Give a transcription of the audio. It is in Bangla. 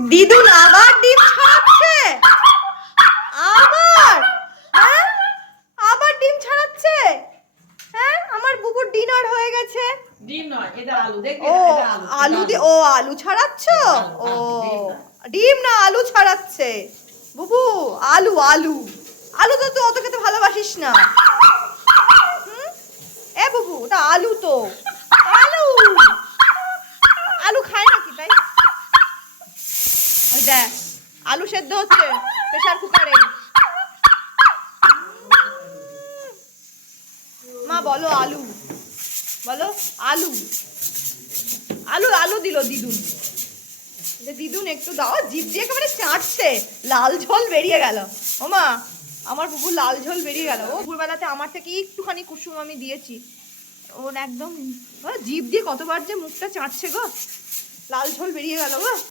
দিদুন আবার ডিম ছাড়াচ্ছে? আবার? হ্যাঁ? আবার ডিম ছাড়াচ্ছে? হ্যাঁ? আমার বুবুর ডিনার হয়ে গেছে। ডিম নয় এটা আলু দেখবি ও এটা আলু দি ও আলু ছাড়াচ্ছ? ও ডিম না। আলু ছাড়াচ্ছে। বুবু আলু আলু। আলু তো তুই অত খেতে ভালোবাসিস না? এ বুবু ওটা আলু তো। আলু। আলু খায় নাকি তাই? আলু সেদ্ধ হচ্ছে, প্রেসার কুকারে। মা, বলো আলু। বলো আলু। আলু আলু দিল দিদুন। দিদুন একটু দাও, জিভ দিয়ে একেবারে চাটছে। লাল ঝোল বেরিয়ে গেল। ও মা, আমার বুবু লাল ঝোল বেরিয়ে গেল। ও ভোরবেলাতে আমার থেকে একটুখানি কুসুম আমি দিয়েছি। ওর একদম জিভ দিয়ে কতবার যে মুখটা চাটছে গো। লাল ঝোল বেরিয়ে গেল গো।